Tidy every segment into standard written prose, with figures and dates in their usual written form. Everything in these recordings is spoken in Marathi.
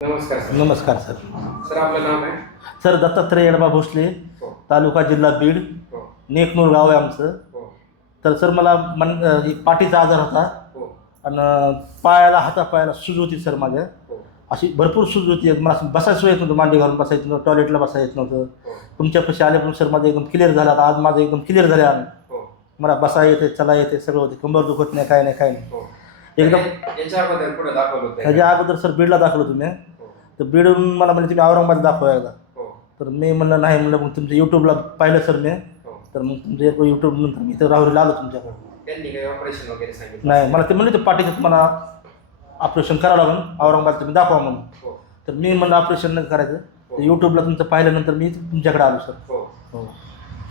नमस्कार सर. नमस्कार सर. सर आपलं नाव काय? सर दत्तात्रय येडबा भोसले, हो तालुका जिल्हा बीड, हो नेकनूर गाव आहे आमचं. हो तर सर मला एक पाठीचा आजार होता हो आणि पायाला हातापायाला सूज होती सर माझ्या. हो अशी भरपूर सूज होती. मला असं बसायचं येत नव्हतं, मांडी घालून बसायचं नव्हतं, टॉयलेटला बसायचं येत नव्हतं. हो तुमच्यापाशी आल्यापासून सर माझं एकदम क्लिअर झालं. आता आज माझं एकदम क्लिअर झालं आहे. हो मला बसा येते, चला येते, सगळं होते, कंबर दुखत नाही, काय नाही, काय नाही. हो. एकदम याच्या अगोदर पुढे दाखवलं होतं का? ह्याच्या अगोदर सर बीडला दाखवलं तुम्ही. हो तर बीडून मला म्हणजे तुम्ही औरंगाबाद दाखवा एकदा. हो तर मी म्हणलं नाही, म्हणलं मग तुमचं यूट्यूबला पाहिलं सर मी. हो. तर मग तुमचं एक यूट्यूब नंतर मी इथं राहुरीला आलो तुमच्याकडे. त्यांनी काही ऑपरेशन वगैरे सांगितलं? नाही, मला ते म्हणले ते पाठीचं तुम्हाला ऑपरेशन करावं लागून, औरंगाबाद तुम्ही दाखवा म्हणून. हो तर मी म्हणलं ऑपरेशन नाही करायचं. तर यूट्यूबला तुमचं पाहिल्यानंतर मी तुमच्याकडे आलो सर. हो. हो.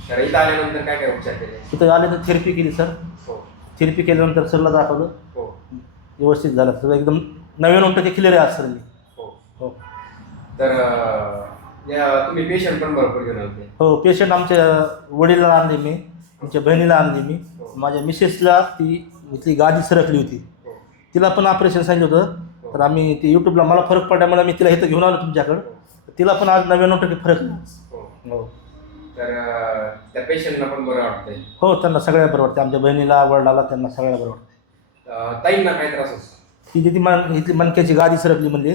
तर इथं आल्यानंतर काय काय उपचार केले? तिथं आले तर थेरपी केली सर. हो थेरपी केल्यानंतर सरला दाखवलं, हो व्यवस्थित झालं सर. एकदम 99% क्लिअर आहे आज सर मी. हो. हो तर तुम्ही पेशंट पण भरपूर घेऊन होते. हो. पेशंट आमच्या वडिलाला आणले मी, आमच्या बहिणीला आणली मी, हो. माझ्या मिसेसला ती इथली गादी सरकली होती, हो तिला पण ऑपरेशन सांगितलं होतं. तर आम्ही ते यूट्यूबला मला फरक पडल्यामुळे मी तिला इथं घेऊन आलो तुमच्याकडं. तिला पण आज 99% फरक आहे. हो. हो तर त्या पेशंटला पण बरं वाटतंय. हो, त्यांना सगळ्या बरं वाटते. आमच्या बहिणीला, वडिलाला, त्यांना सगळ्या बरं वाटते. ताईंना काय त्रास होतो? ती ती इथली मणक्याची गादी सरकली म्हणजे.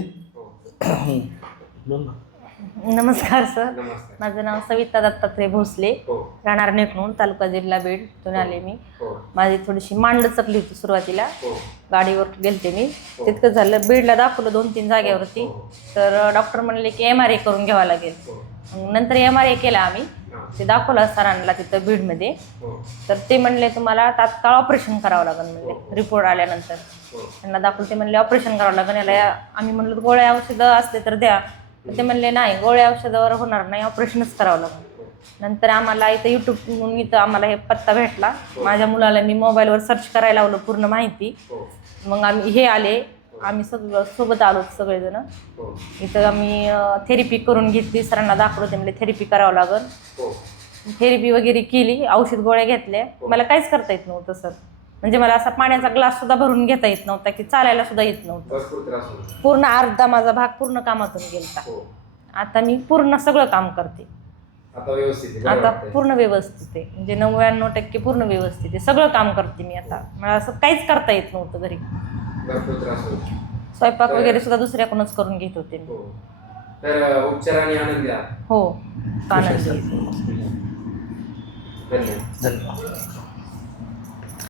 हो. बोल ना. नमस्कार सर. नमस्कार. माझं नाव सविता दत्तात्रय भोसले, हो राहणार नेकनूर, तालुका जिल्हा बीड, इथून आले मी. हो माझी थोडीशी मांड चकली होती सुरुवातीला, हो गाडीवर गेलते मी. हो. तितकं झालं, बीडला दाखवलं 2-3 जागेवरती. हो. तर डॉक्टर म्हणले की MRI करून घ्यावा लागेल. हो मग नंतर MRI केला आम्ही, हा. ते दाखवलं सरांना तिथं बीडमध्ये. हो तर ते म्हणले तुम्हाला तात्काळ ऑपरेशन करावं लागेल म्हणले. हो. रिपोर्ट आल्यानंतर हो त्यांना दाखवलं, ते म्हणले ऑपरेशन करावं लागेल याला. आम्ही म्हणलो गोळ्या औषधं असले तर द्या. तर ते म्हणले नाही, गोळ्या औषधावर होणार नाही, ऑपरेशनच करावं लागेल. नंतर आम्हाला इथं यूट्यूबवरून इथं आम्हाला हे पत्ता भेटला. माझ्या मुलाला मी मोबाईलवर सर्च करायला लावलं पूर्ण माहिती. हो मग आम्ही हे आले, आम्ही सगळं सोबत आलो सगळेजण. हो इथं आम्ही थेरपी करून घेतली, सरांना दाखवलं, ते म्हणजे थेरपी करावं लागेल. हो थेरपी वगैरे केली, औषध गोळ्या घेतल्या. मला काहीच करता येत नव्हतं सर. म्हणजे मला असा पाण्याचा ग्लास सुद्धा भरून घेता येत नव्हता, की चालायला सुद्धा येत नव्हतं. भरपूर त्रास होतो. पूर्ण अर्धा माझा भाग पूर्ण कामातून गेलता. हो आता मी पूर्ण सगळं काम करते. आता व्यवस्थित आहे, बरं आता वाटतंय. पूर्ण व्यवस्थित आहे, म्हणजे 99% पूर्ण व्यवस्थित आहे. सगळं काम करते मी आता. मला असं काहीच करता येत नव्हतं घरी. भरपूर त्रास होतो. स्वयंपाक वगैरे सुद्धा दुसऱ्याकडूनच करून घेत होते मी. हो. तर उपचाराने आनंदी आहात. हो, आनंदी आहे. धन्यवाद. धन्यवाद.